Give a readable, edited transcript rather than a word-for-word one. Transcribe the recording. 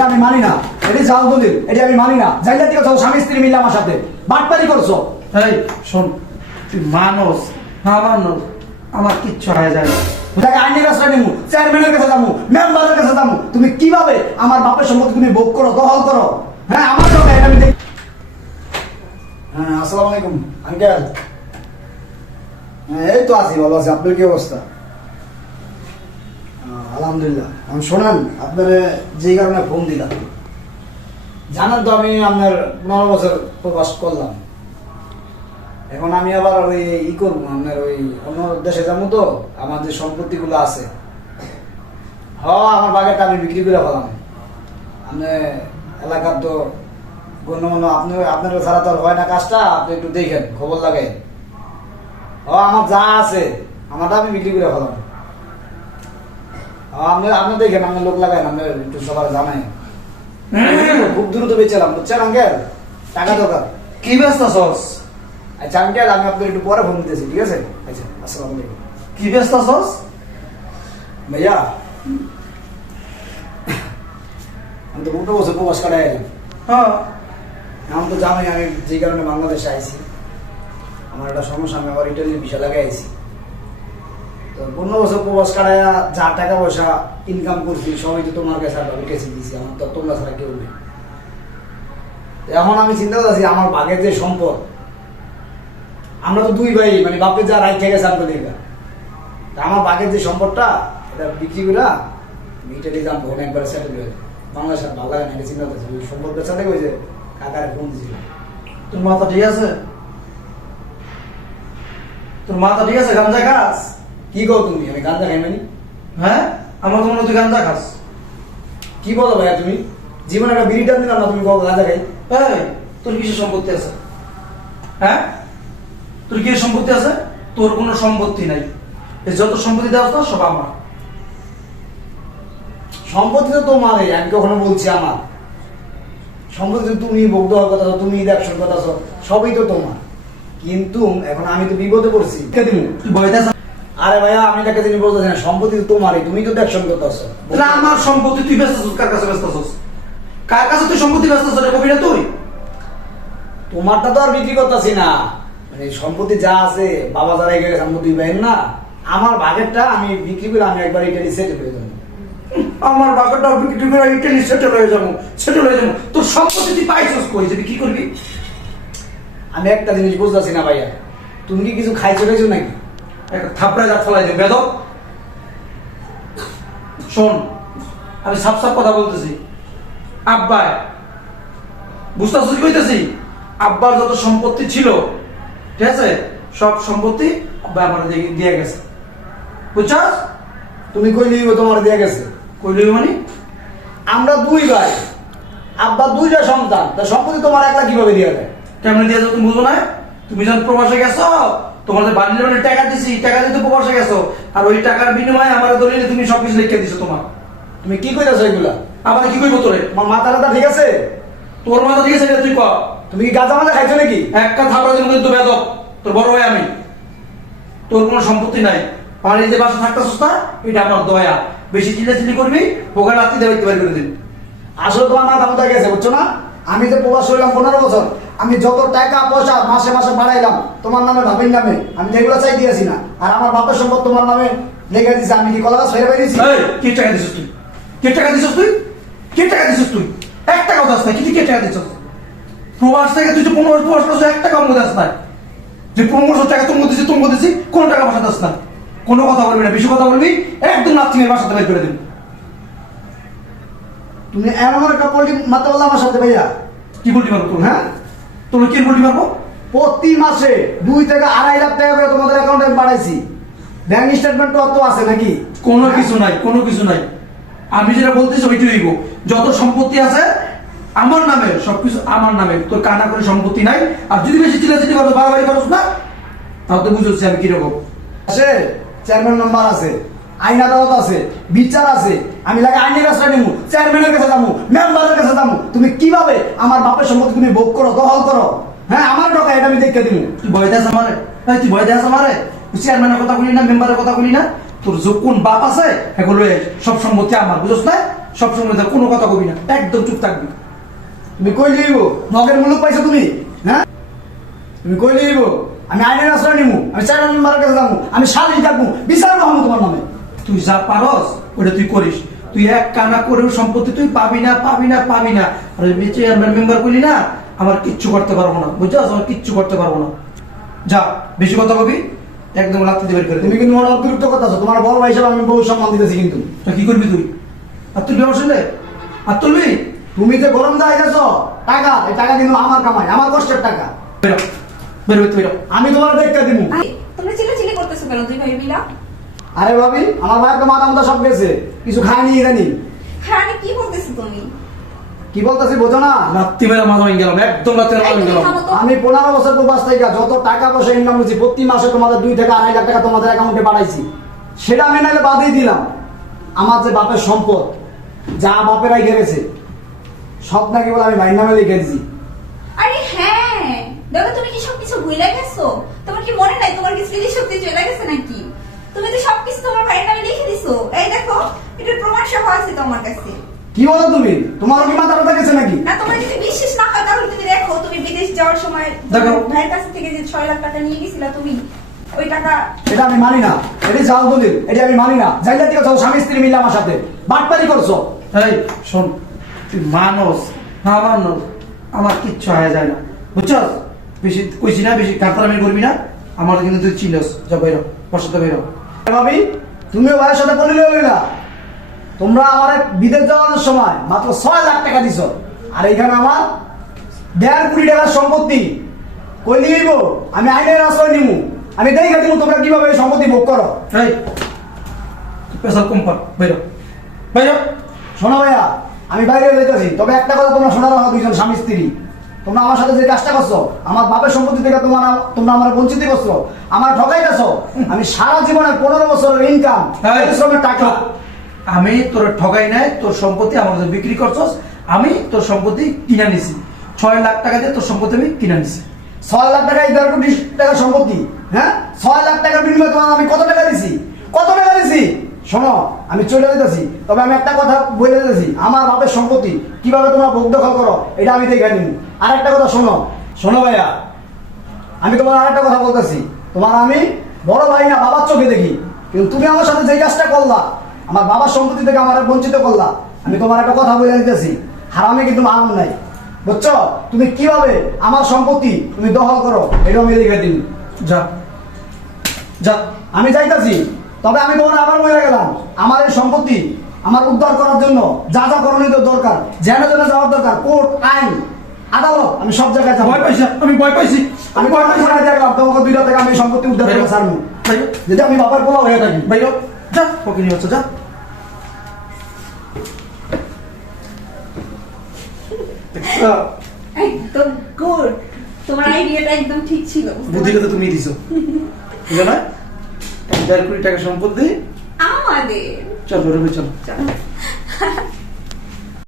এটা আমি মানি না। এটি জাল দলিল, এটি আমি মানি না। জাইলা থেকে স্বামী স্ত্রী মিলে আমার সাথে বাটপারি করছো। এই শোন, তুই মানুষ না মানুষ আমার কিচ্ছু হয়ে যায় না। তাকে আইনের রাস্তায় নেবো, চেয়ারম্যানের কাছে যাবো, মেম্বারের কাছে যাবো। তুমি কিভাবে আমার বাপের সম্পত্তি তুমি ভোগ করো, দখল করো? হ্যাঁ, আমার দরকার এটা আমি দেখি। হ্যাঁ, আসসালামু আলাইকুম আঙ্কেল। হ্যাঁ, এই তো আছি, ভালো আছি। আপনার কি অবস্থা? আলহামদুলিল্লাহ। আমি শোনেন, আপনার যেই কারণে ফোন দিলাম, জানেন তো আমি আপনার 9 বছর প্রবাস করলাম। এখন আমি আবার ওই করবো, আপনার ওই অন্য দেশে যাবো। তো আমার যে সম্পত্তিগুলো আছে, আমার বাগেরটা আমি বিক্রি করে ফেলাম। আপনি এলাকার তো গণ্যমান্য, আপনার ছাড়া তো আর হয় না কাজটা। আপনি একটু দেখেন, খবর লাগে। আমার যা আছে আমারটা আমি বিক্রি করে ফেলাম। আপনি দেখেন, আপনি লোক লাগান, আপনি একটু সবার জানাই। খুব দ্রুত বেচেলাম, বুঝছেন আঙ্কেল? টাকা দরকার। কি ব্যস্ত আছস? আচ্ছা আঙ্কেল, আমি আপনার একটু পরে ফোন দিতেছি, ঠিক আছে? আচ্ছা, আসসালামু আলাইকুম। কি ব্যস্ত আছস ভাইয়া? আমি তো 2 বছর প্রবাস কাটাই এলাম। হ্যাঁ, আমি তো জানি আমি যে কারণে বাংলাদেশে আইছি। আমার একটা সমস্যা, আমি আবার ইটালির ভিসা লাগাই আইছি। তো 15 বছর প্রবাস কাটায় যা টাকা পয়সা ইনকাম করছি সবাই তো তোমার কাছে আমি কেসে দিয়েছি। আমার তো তোমরা ছাড়া কেউ নেই। এখন আমি চিন্তা করছি, আমার ভাগের যে সম্পদ, আমরা তো 2 ভাই, মানে বাপের যা রাইট থেকে গেছে আমাকে দেখা। আমার ভাগের যে সম্পদটা, এটা বিক্রি করে ইটালি যাবো, একবারে সেটেল হয়ে বাংলাদেশ। আর ভালো লাগে না, চিন্তা করছি ওই সম্পদ বেচা থেকে ওই যে কাকারে ফোন দিয়েছিল। তোর মাথা ঠিক আছে? তোর মাথা ঠিক আছে? গাঞ্জা খাস? কি কর তুমি? আমি গাঁজা খাই মানে? হ্যাঁ, আমার তো মনে হয় তুই গাঞ্জা খাস। কি বলো ভাইয়া তুমি? জীবনে একটা বিড়ি টান দিলাম না, তুমি গাঁজা খাই? এই, তোর কিসের সম্পত্তি আছে? হ্যাঁ, তোর কিসের সম্পত্তি আছে? তোর কোনো সম্পত্তি নাই। এই যত সম্পত্তি দেওয়া না সব আমার। সম্পত্তি তো তোমারই, আমি কখনো বলছি আমার সম্পত্তি? তো তুমি ভোগ দেওয়ার কথা, তুমি দেখশন কথা, সবই তো তোমার। কিন্তু এখন আমি তো বিপদে পড়ছি। তুই ভয় দেখাস? আরে ভাইয়া, আমি তাকে তিনি বলতেছি না, সম্পত্তি তো তোমারই, তুমি তো দেখশন কথা আছো। তাহলে আমার সম্পত্তি তুই ব্যস্ত আছিস? কার কাছে ব্যস্ত আছিস? কার কাছে তুই সম্পত্তি ব্যস্ত আছিস? এটা কবি না তুই? তোমারটা তো আর বিক্রি করতেছি না, মানে সম্পত্তি যা আছে বাবা যারা এগিয়ে গেছে, আমরা 2 ভাই না। আমার ভাগেরটা আমি বিক্রি করে আমি একবার ইটালি সেটেল হয়ে যাবো। আমার বাগানটা বিক্রি করে ইটালি সেটেল হয়ে যাবো, সেটেল হয়ে যাবো। তোর সম্পত্তি তুই পাইছিস কই? যে কি করবি? আমি একটা জিনিস বুঝতেছি না ভাইয়া, তুমি কি কিছু খাইছো নাকি? একটা থাপড়ায় যা ফলাই দে বেদব। শোন, আমি সাপ সাপ কথা বলতেছি। আব্বা, বুঝতেছিস কি কইতেছি? আব্বার যত সম্পত্তি ছিল, ঠিক আছে, সব সম্পত্তি আব্বা আমার দিয়ে গেছে, বুঝছস? তুমি কইলি তোমার দিয়ে গেছে? কইলি মানে? আমরা 2 ভাই, আব্বা 2টা সন্তান, তা সম্পত্তি তোমার একলা কিভাবে দিয়ে দেয়? কেমন দিয়ে তুমি বুঝো না? তুমি যখন প্রবাসে গেছো, তোমাদের বাড়ির মানে টাকা দিছি, টাকা দিয়ে তো প্রবাসে গেছো, আর ওই টাকার বিনিময়ে আমার দলিলে তুমি সবকিছু লিখে দিছো। তোমার তুমি কি কইতাছো এগুলা? আবার কি কইবো তোরে? আমার মাথা ঠিক আছে? তোর মাথা ঠিক আছে এটা তুই কর। তুমি কি গাঁজা মাজা খাইছো নাকি? একটা থাপড়া দিন কিন্তু বেদব। তোর বড় ভাই আমি, তোর কোনো সম্পত্তি নাই। আমার এই যে বাসা থাকতেছিস না, এটা আমার দয়া। বেশি চিল্লাচিল্লি করবি, ওখানে রাত্রি দেবে বের করে দিন। আসলে তোমার মাথা মুথা গেছে, বুঝছো না? আমি যে প্রবাস হইলাম 15 বছর, আমি যত টাকা পয়সা মাসে মাসে বাড়াইলাম তোমার নামে, ভাবির নামে, আমি যেগুলো চাই দিয়েছি না। আর আমার বাপের সম্পদ তোমার নামে লেগে দিছে। আমি কি কলা গাছ ফেরে বেরিয়েছি? কি টাকা দিছিস তুই? কে টাকা দিছিস তুই? কে টাকা দিছিস তুই? 1 টাকাও দাস না। কি টাকা দিছিস? প্রবাস থেকে তুই যে 15 বছর প্রবাস করছিস, 1 টাকাও মধ্যে দাস না। যে 15 বছর টাকা তোর মধ্যে তোর মধ্যে কোন টাকা পয়সা দাস না। কোনো কথা বলবি না, বেশি কথা বলবি একদম নাথিংয়ের বাসাতে বের করে দিন। তুমি এমন একটা পোল্ট্রি মারতে বললে আমার সাথে ভাইয়া? কি বলতে পারবো তোর? হ্যাঁ, তোর কি বলতে পারবো? প্রতি মাসে 2 থেকে 2.5 লাখ টাকা করে তোমাদের অ্যাকাউন্টে আমি পাঠাইছি। ব্যাংক স্টেটমেন্ট তো আছে নাকি? কোনো কিছু নাই, কোনো কিছু নাই। আমি যেটা বলতেছি ওইটাই হইব। যত সম্পত্তি আছে আমার নামে, সবকিছু আমার নামে। তোর কানা করে সম্পত্তি নাই। আর যদি বেশি চিল্লাচিল্লি করো, বাড়াবাড়ি করছ না, তাহলে তো বুঝছি আমি কিরকম। আছে চেয়ারম্যান মেম্বার আছে, আইন আদালত আছে, বিচার আছে। আমি লাগে আইনের রাস্তায় নেবো, চেয়ারম্যানের কাছে যাবো, মেম্বারের কাছে যাবো। তুমি কিভাবে আমার বাপের সম্পত্তি তুমি ভোগ করো, দখল করো? হ্যাঁ, আমার টাকা, এটা আমি দেখে দিব। তুই ভয় দেস আমারে? তুই ভয় দেস আমারে? চেয়ারম্যানের কথা বলি না, মেম্বারের কথা বলি না। তোর যে কোন বাপ আছে এগুলো সব সম্পত্তি আমার, বুঝছ না? সবসময় ধর কোনো কথা কবি না, একদম চুপ থাকবি। তুমি কই লিব নগের মূল্য পাইছো তুমি? হ্যাঁ, তুমি কই লিব? আমি আইনের আশ্রয় নিমু, আমি চেয়ারম্যান মেম্বারের কাছে যাবো, আমি সালিশ ডাকবো, বিচার বহাবো তোমার নামে। তুই যা পারস ওটা তুই করিস। তুই এক কানা করেও সম্পত্তি তুই পাবি না, পাবি না, পাবি না। আর ওই চেয়ারম্যান মেম্বার করলি না, আমার কিচ্ছু করতে পারবো না, বুঝছস? আমার কিচ্ছু করতে পারবো না। যা, বেশি কথা কবি একদম লাত্তি দিয়ে বের করে তুমি দিবি। কিন্তু আমার অতিরিক্ত কথা আছো, তোমার বড় ভাই হিসেবে আমি বহু সম্মান দিতেছি। কিন্তু তা কি করবি তুই? আর তুলবি আমার সঙ্গে? আর তুলবি? তুমি যে গরম দা হইতেছ টাকা, এই টাকা কিন্তু আমার কামাই, আমার কষ্টের টাকা। বেরো, বেরো, বেরো। আমি তোমার দেখতে দিব। আরে, তোমরা চিল্লাচিল্লি করতেছো কেন দুই ভাই মিলা? আরে ভাবি, আমার ভাইয়ের তো মাথা মাথা সব গেছে, কিছু খায়নি জানি। হ্যাঁ, আমি কি বলতেছি তুমি? কি বলতেছি বোঝো না? লাত্তি মেরা মাথা ভেঙে গেলাম, একদম লাত্তি মেরা মাথা ভেঙে গেলাম। থামো তো। আমি 15 বছর প্রবাস থেকে যত টাকা পয়সা ইনকাম করছি প্রতি মাসে তোমাদের 2 থেকে 2.5 লাখ টাকা তোমাদের অ্যাকাউন্টে পাঠাইছি, সেটা আমি নাইলে বাদই দিলাম। আমার যে বাপের সম্পদ, যা বাপেরাই গেছে সব নাকি বলে আমি ভাইয়ের নামে লিখে দিছি। আরে হ্যাঁ, দেখো তুমি কি সবকিছু ভুলে গেছো? তোমার কি মনে নাই? তোমার কি স্মৃতি শক্তি চলে গেছে নাকি? তুমি তো সবকিছু তোমার ভাইয়ের নামে লিখে দিছো। এই দেখো, এটার প্রমাণ সহ আছে তো আমার কাছে। কি বলো তুমি? তোমারও কি মাথা ব্যথা গেছে নাকি? না, তোমার যদি বিশ্বাস না হয় তাহলে তুমি দেখো, তুমি বিদেশ যাওয়ার সময় দেখো। তোমার ভাইয়ের কাছ থেকে যে 6 লাখ টাকা নিয়ে গেছিলা তুমি, ওই টাকা এটা আমি মানি না, এটি জাল দলিল, এটি আমি মানি না। জাইলা থেকে স্বামী স্ত্রী মিলে আমার সাথে বাটপারি করছো। এই শোন, তুই মানুষ না মানুষ আমার কিচ্ছু হয়ে যায় না, বুঝছস? বেশি কইছি না, বেশি কাতারামি করবি না। আমার কিন্তু তুই চিনস। যা বেরো, বসাতে বেরো। ভাবি, তুমিও ভাইয়ের সাথে পরিলে হইলা। তোমরা আমার বিদেশ যাওয়ার সময় মাত্র 6 লাখ টাকা দিছো, আর এইখানে আমার 1.5 কোটি টাকার সম্পত্তি। কই নিব? আমি আইনের আশ্রয় নিমু, আমি দেখে দিব তোমরা কিভাবে এই সম্পত্তি ভোগ করো। এই পেশাল কোম্পান, বেরো, বেরো। শোনো ভাইয়া, আমি বাইরে যাইতেছি, তবে একটা কথা তোমরা শোনা রাখো, দুইজন স্বামী স্ত্রী, তোমরা আমার সাথে যে কাজটা করছো, আমার বাপের সম্পত্তি থেকে তোমরা আমার বঞ্চিত করছো, আমার ঠকাইতেছো। আমি সারা জীবনে 15 বছরের ইনকাম পরিশ্রমের টাকা। আমি তোর ঠগাই নাই, তোর সম্পত্তি আমার কাছে বিক্রি করছস। আমি তোর সম্পত্তি কিনা নিছি 6 লাখ টাকা দিয়ে, তোর সম্পত্তি আমি কিনা নিছি। 6 লাখ টাকা 1.5 কোটি টাকার সম্পত্তি। হ্যাঁ, 6 লাখ টাকার বিনিময়ে তোমার আমি কত টাকা দিছি? কত টাকা দিছি? শোনো, আমি চলে যেতেছি, তবে আমি একটা কথা বলে যেতেছি, আমার বাপের সম্পত্তি কিভাবে তোমরা ভোগ দখল করো এটা আমি দেখে নিব। আর একটা কথা শোনো, শোনো ভাইয়া, আমি তোমার আর একটা কথা বলতেছি, তোমার আমি বড় ভাই না, বাবার চোখে দেখি, কিন্তু তুমি আমার সাথে যে কাজটা করলা, আমার বাবার সম্পত্তি থেকে আমার বঞ্চিত করলা, আমি তোমার একটা কথা বলে দিতেছি, হারামে কিন্তু আরাম নাই, বুঝছো? তুমি কিভাবে আমার সম্পত্তি তুমি দখল করো এটা আমি দেখে দিন। যা, যা। আমি যাইতাছি, তবে আমি তোমার আবার বলে গেলাম, আমার এই সম্পত্তি আমার উদ্ধার করার জন্য যা যা করণীয় দরকার, যেন যেন যাওয়ার দরকার, কোর্ট, আইন, আদালত, আমি সব জায়গায় যাবো। ভয় পাইছি, আমি ভয় পাইছি। আমি ভয় পাইছি না, দেখলাম তোমাকে 2 থেকে আমি সম্পত্তি উদ্ধার করে ছাড়বো, বাইরো, যদি আমি বাবার পোলা হয়ে থাকি। বাইরো, যা। ফকিনি হচ্ছে, যা। একদম গুড। তোমার আইডিয়াটা একদম ঠিক ছিল। বুদ্ধিটা তো তুমি দিছো, বুঝো না? 1.5 কোটি টাকা সম্পত্তি। আমাদের চল, বেরোবে, চল। চলো।